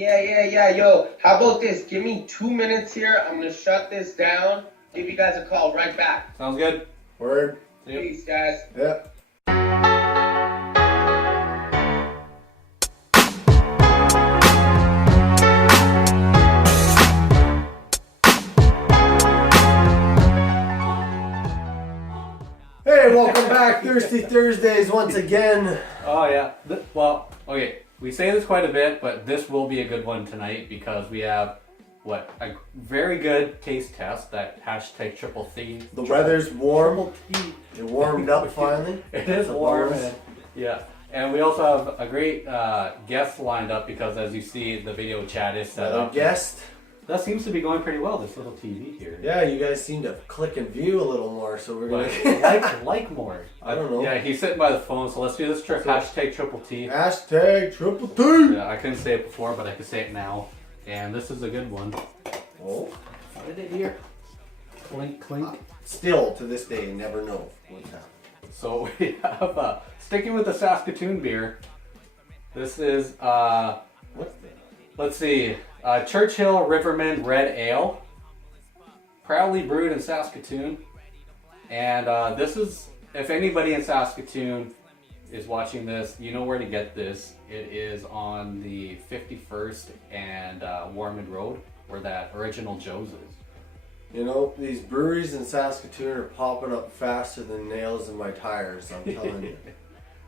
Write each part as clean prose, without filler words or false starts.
Yeah. Yo, how about this? Give me 2 minutes here. I'm gonna shut this down. Give you guys a call right back. Sounds good. Word. Yep. Peace, guys. Yep. Hey, welcome back, Thirsty Thursdays once again. Oh yeah. Well, okay. We say this quite a bit, but this will be a good one tonight because we have a very good taste test. That hashtag triple T. The weather's warm. It warmed up finally. It is warm. Yeah. And we also have a great guest lined up because, as you see, the video chat is set up. Guest. That seems to be going pretty well. This little TV here. Yeah, you guys seem to click and view a little more, so we're gonna like more. I don't know. Yeah, he's sitting by the phone, so let's do this trick. Hashtag triple T. Hashtag triple T. Yeah, I couldn't say it before, but I can say it now. And this is a good one. Oh, What did it here? Clink, clink. Still to this day, never know what's happening. So we have sticking with the Saskatoon beer. This is What's that? let's see, Churchill Riverman Red Ale, proudly brewed in Saskatoon. And this is, if anybody in Saskatoon is watching this, you know where to get this. It is on the 51st and Warman Road, where that original Joe's is. You know, these breweries in Saskatoon are popping up faster than nails in my tires, I'm telling you.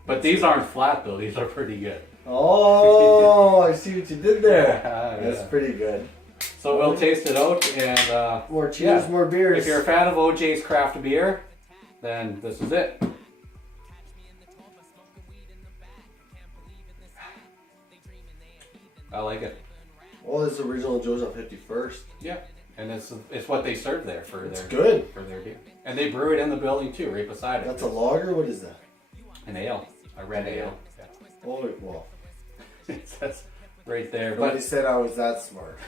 But these aren't flat though, these are pretty good. Oh, I see what you did there. Yeah. That's pretty good. So we'll taste it out and More cheers, yeah. more beers. If you're a fan of OJ's craft beer, then this is it. I like it. Oh, this is original Joe's on 51st. Yeah, and it's what they serve there for It's their good. for their beer, and they brew it in the building too, right beside it. That's a lager? What is that? An ale, a red ale. Yeah. Oh, well. That's right there. Nobody But said I was that smart.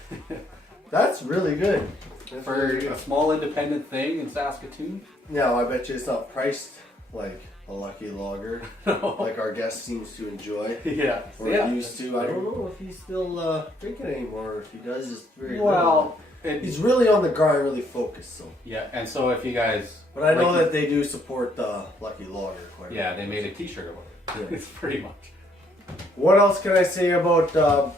That's really good. That's for really good. a small independent thing in Saskatoon, No, I bet you it's not priced like a Lucky Lager, like our guest seems to enjoy. yeah, Or used to. I don't know if he's still drinking anymore, or if he does, just very Well, little. He's really on the grind, really focused. So. yeah, and so if you guys, But I know like, that they do support the Lucky Lager quite. yeah, they made a T-shirt about it. Yeah. It's pretty much. What else can I say about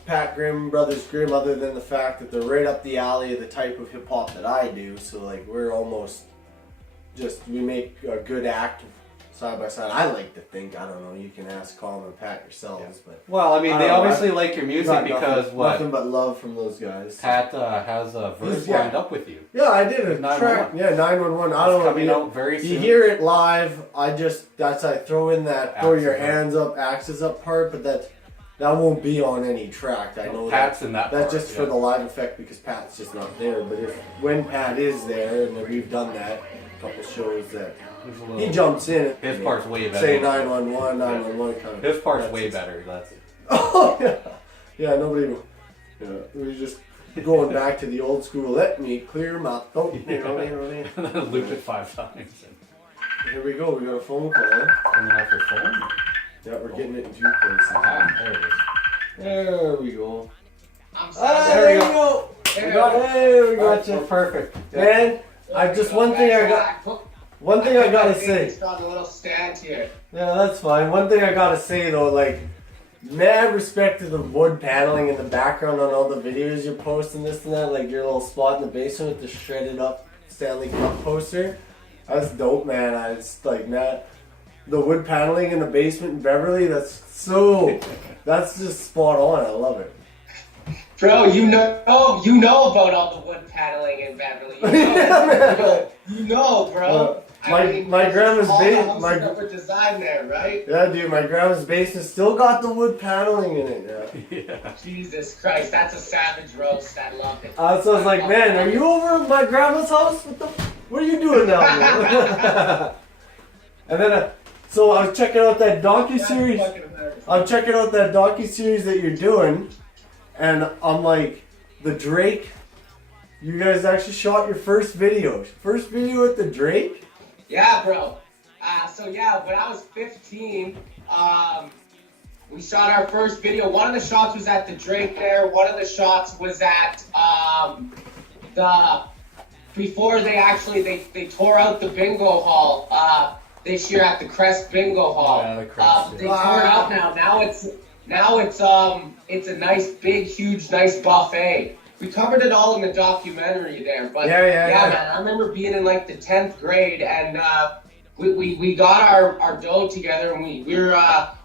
Pat Grimm, Brothers Grimm, other than the fact that they're right up the alley of the type of hip hop that I do? So like we're almost we make a good act side by side. I like to think. I don't know. You can ask Colin and Pat yourselves, but Well, I mean, they obviously like your music got because nothing but love from those guys. Pat has a verse Yeah. lined up with you. Yeah, I did a 911. track. Yeah, 911. I It's don't know. coming out very You soon. hear it live. I throw in that throw your Axes up. hands up, axes up part, but that won't be on any track. I know Pat's that. in that. That's part, just for the live effect because Pat's just not there. But when Pat is there, and we've done that a couple shows that There's a little- he jumps in. His part's way better. Say 911, 911 kind of. His part's that's way his- better. That's Oh yeah, yeah. Nobody. Yeah, we're just going back to the old school. Let me clear my throat. loop it 5 times. Here we go. We got a phone call. Coming off your phone. Yeah, we're getting it in 2 places. Ah, there it is. There we go. I'm There we go. There We got it. Hey, we got We're you. perfect. Man, I just one thing I gotta say. It's got a little stand here. Yeah, that's fine. One thing I gotta say though, like, mad respect to the wood paneling in the background on all the videos you're posting, this and that, like your little spot in the basement with the shredded up Stanley Cup poster. That's dope, man. I just like that. The wood paneling in the basement in Beverly, that's just spot on. I love it. Bro, you know about all the wood paneling in Beverly. You know, bro. My grandma's basement. Design there, right? Yeah, dude, my grandma's basement still got the wood paneling in it. Yeah. Jesus Christ, that's a savage roast. I love it. So I was like, man, are you over at my grandma's house? What are you doing now? And then, so I was checking out that docu-series. I'm checking out that docu-series that you're doing, and I'm like, the Drake. You guys actually shot your first video. First video with the Drake? Yeah, bro. So yeah, when I was 15, we shot our first video. One of the shots was at the Drake there. One of the shots was at before they tore out the bingo hall this year at the Crest Bingo Hall. Yeah, the Crest, they tore it out now. Now it's a nice big huge nice buffet. We covered it all in the documentary there, but yeah, man, I remember being in like the 10th grade and we got our dough together and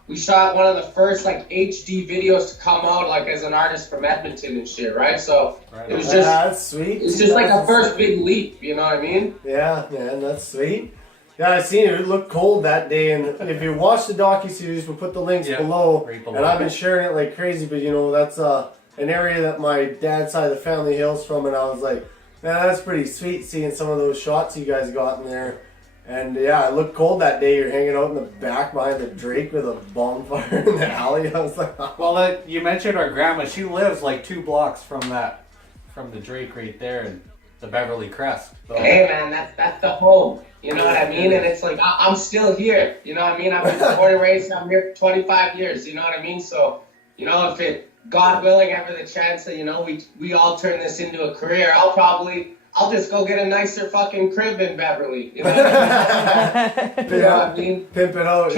we shot one of the first like HD videos to come out like as an artist from Edmonton and shit, right? So it was just that's sweet. It's just like a first big leap, you know what I mean? Yeah, man, that's sweet. Yeah, I seen it. It looked cold that day, and if you watch the docu-series, we'll put the links below. Right below. And I've been sharing it like crazy, but you know, that's an area that my dad's side of the family hails from, and I was like, man, that's pretty sweet seeing some of those shots you guys got in there. And yeah, it looked cold that day. You're hanging out in the back behind the Drake with a bonfire in the alley. I was like, oh. Well, you mentioned our grandma. She lives like 2 blocks from the Drake right there in the Beverly Crest. So. Hey man, that's the home. You know what I mean? And it's like, I'm still here. You know what I mean? I've been born and raised, I'm here for 25 years. You know what I mean? So, you know, if it, God willing, ever the chance that, you know, we all turn this into a career, I'll just go get a nicer fucking crib in Beverly. You know what I mean? You know what I mean? Pimp it out,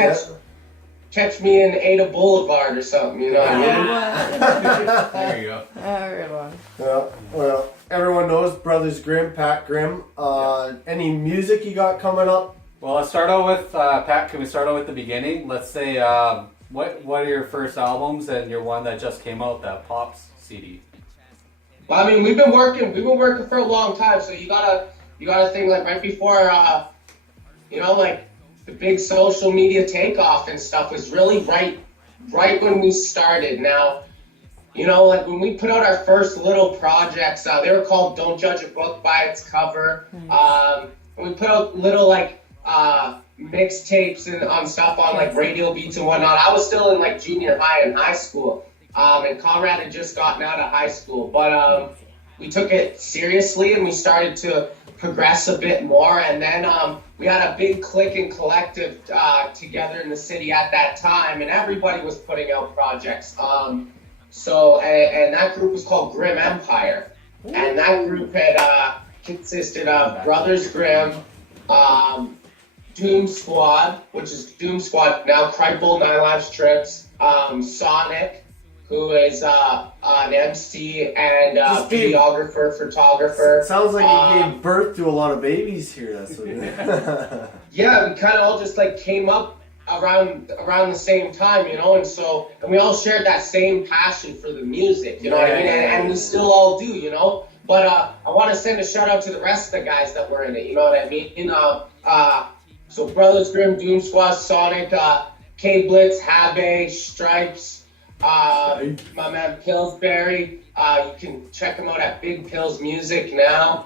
Catch me in Ada Boulevard or something, you know what I mean? There you go. Everyone. Yeah, well, everyone knows Brothers Grimm, Pat Grimm. Any music you got coming up? Well, let's start out with, Pat, can we start out with the beginning? Let's say, what are your first albums and your one that just came out, that Pops CD? Well, I mean, we've been working for a long time, so you gotta think like right before, you know, like the big social media takeoff and stuff was really right when we started. Now, you know, like when we put out our first little projects, they were called Don't Judge a Book by Its Cover. And we put out little like mixtapes and on stuff on like radio beats and whatnot. I was still in like junior high and high school. And Conrad had just gotten out of high school, but we took it seriously and we started to progress a bit more. And then we had a big clique and collective together in the city at that time, and everybody was putting out projects. So that group was called Grimm Empire, and that group had consisted of Brothers Grimm, Doom Squad, which is Doom Squad now, Kripel, 9 Lives Trips, Sonic, who is an MC and videographer, photographer. Sounds like you gave birth to a lot of babies here. That's what Yeah, we kind of all just like came up around the same time, you know, and we all shared that same passion for the music, you know what I mean? And we still all do, you know. But I want to send a shout out to the rest of the guys that were in it, you know what I mean? So Brothers Grimm, Doom Squad, Sonic, K-Blitz, Habe, Stripes, my man Pillsbury, you can check him out at Big Pills Music now.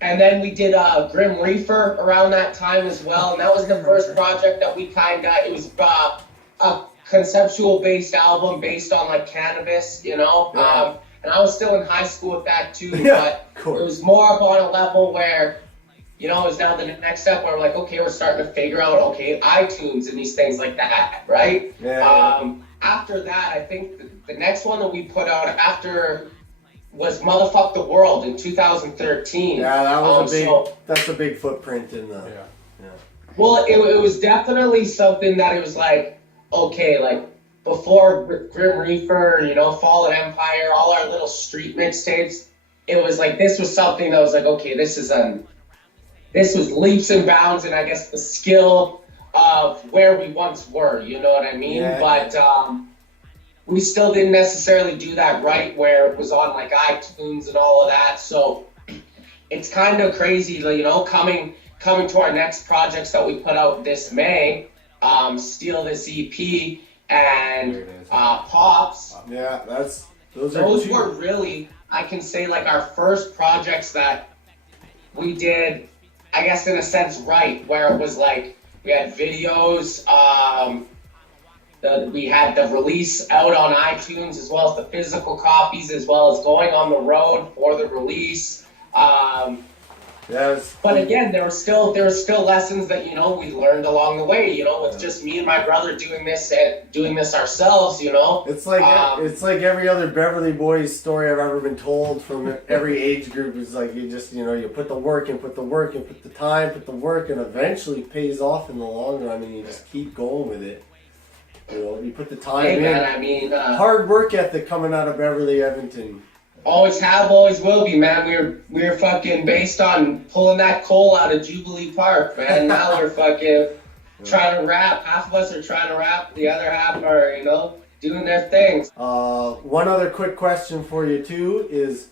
And then we did Grim Reefer around that time as well, and that was the first project that we it was a conceptual based album based on like cannabis, you know. And I was still in high school at that too, but it was more up on a level where, you know, it was now the next step where we're like, okay, we're starting to figure out, iTunes and these things like that, right? After that, I think the next one that we put out after was Motherfuck the World in 2013. Yeah, that was that's a big footprint in the... Well, it was definitely something that it was like, okay, like before Grim Reefer, you know, Fallen Empire, all our little street mixtapes, it was like, this was something that was like, okay, this was leaps and bounds, and I guess the skill of where we once were, you know what I mean? But we still didn't necessarily do that right where it was on like iTunes and all of that. So it's kind of crazy, you know, coming to our next projects that we put out this May, Steal This EP and Pops. Yeah, those were really, I can say, like our first projects that we did, I guess in a sense, right, where it was like we had videos, we had the release out on iTunes as well as the physical copies, as well as going on the road for the release. Yes. But again, there were still lessons that, you know, we learned along the way, you know, with just me and my brother doing this ourselves, you know. It's like every other Beverly Boys story I've ever been told from every age group. Is like you just, you know, you put the work in, put the work in, put the time, put the work, and eventually it pays off in the long run, and you just keep going with it. You know, you put the time in. Man, I mean, hard work ethic coming out of Beverly, Edmonton. Always have, always will be, man. We're fucking based on pulling that coal out of Jubilee Park, man. Now we're fucking trying to rap. Half of us are trying to rap. The other half are, you know, doing their things. One other quick question for you too is,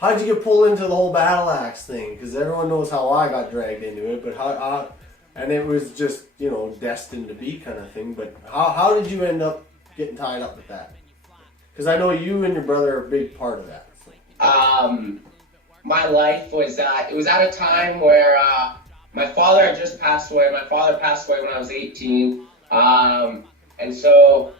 how'd you get pulled into the whole Battleaxe thing? Because everyone knows how I got dragged into it, but how? And it was just, you know, destined to be kind of thing. But how did you end up getting tied up with that? Because I know you and your brother are a big part of that. So. My life was, it was at a time where my father had just passed away. My father passed away when I was 18. And so,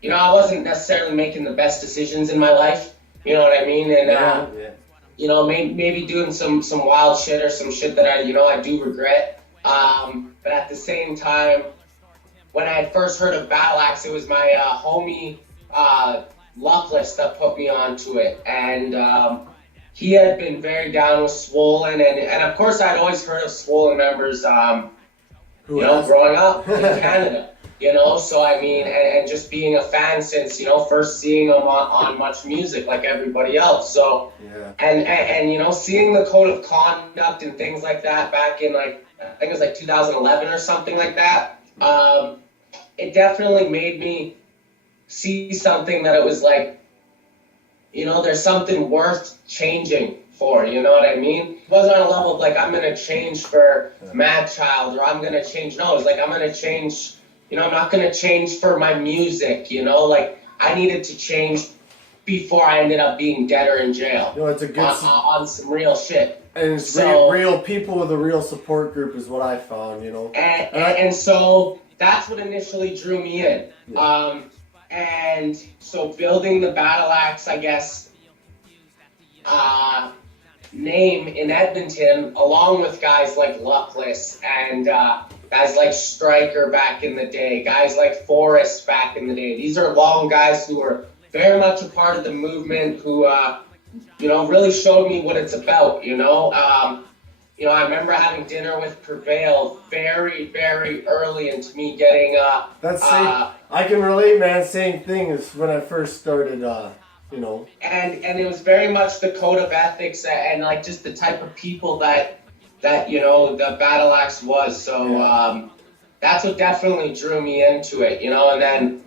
you know, I wasn't necessarily making the best decisions in my life. You know what I mean? And, you know, maybe doing some wild shit or some shit that I do regret. But at the same time, when I had first heard of Battleaxe, it was my homie, Luckless, that put me onto it, and he had been very down with Swollen, and of course I'd always heard of Swollen members, you know, growing up in Canada, you know, so I mean, and just being a fan since, you know, first seeing them on Much Music like everybody else, so, and you know, seeing the code of conduct and things like that back in, like, I think it was like 2011 or something like that, it definitely made me see something that it was like, you know, there's something worth changing for, you know what I mean? It wasn't on a level of like, I'm going to change for Mad Child, or I'm going to change, no, it's like, I'm going to change, you know, I'm not going to change for my music, you know, like, I needed to change before I ended up being dead or in jail. No, it's a good on some real shit. And it's real people with a real support group is what I found, you know. And so that's what initially drew me in. Yeah. And so building the Battleaxe, I guess, name in Edmonton, along with guys like Luckless and guys like Striker back in the day, guys like Forrest back in the day. These are long guys who were very much a part of the movement, who, you know, really showed me what it's about, you know. You know, I remember having dinner with Prevail very, very early into me getting... I can relate, man. Same thing as when I first started, you know. And it was very much the code of ethics and like, just the type of people that you know, the Battleaxe was. So that's what definitely drew me into it, you know. And then,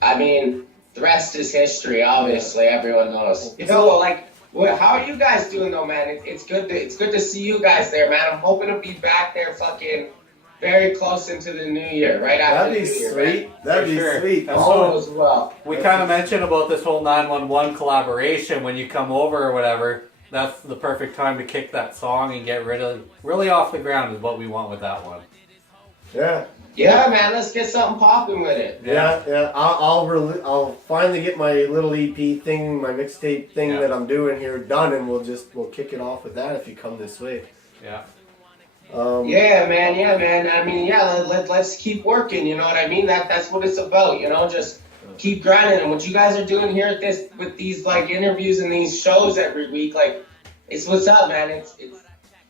I mean, the rest is history, obviously. Everyone knows. You know, like... How are you guys doing though, man? It's good to see you guys there, man. I'm hoping to be back there fucking very close into the new year, right after That'd be the new sweet. year, right? That'd be sweet. All as well. We kind of mentioned about this whole 911 collaboration when you come over or whatever. That's the perfect time to kick that song and get really off the ground is what we want with that one. Yeah. Yeah, man, let's get something popping with it. Yeah. I'll finally get my little EP thing, my mixtape thing that I'm doing here done, and we'll kick it off with that if you come this way. Yeah. Yeah, man. I mean, let's keep working. You know what I mean? That's what it's about. You know, just keep grinding. And what you guys are doing here with these like interviews and these shows every week, like, it's what's up, man. It's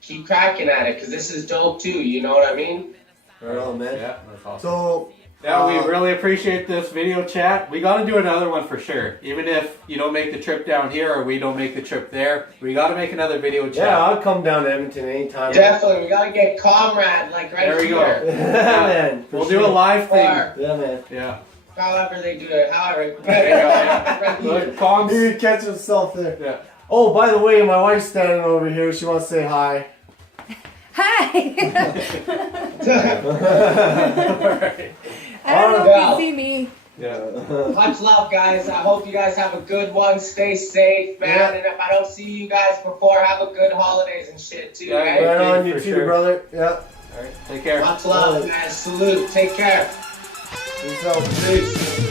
keep cracking at it because this is dope too. You know what I mean? Right on, man. Yeah, that's awesome. So, we really appreciate this video chat. We got to do another one for sure. Even if you don't make the trip down here or we don't make the trip there, we got to make another video chat. Yeah, I'll come down to Edmonton anytime. Definitely. We got to get Comrade, like, right there we here. Go. Man, we'll do a live thing. Yeah, man. Yeah. However they do it. However. He would catch himself there. Yeah. Oh, by the way, my wife's standing over here. She wants to say hi. Hi! Right. I don't know if you see me. Yeah. Much love, guys. I hope you guys have a good one. Stay safe, man. Yeah. And if I don't see you guys before, have a good holidays and shit, too, Yeah, right? Right on, you for too, sure. brother. Yeah. All right. Take care. Much love, man. Salute. Take care. Peace out. Peace.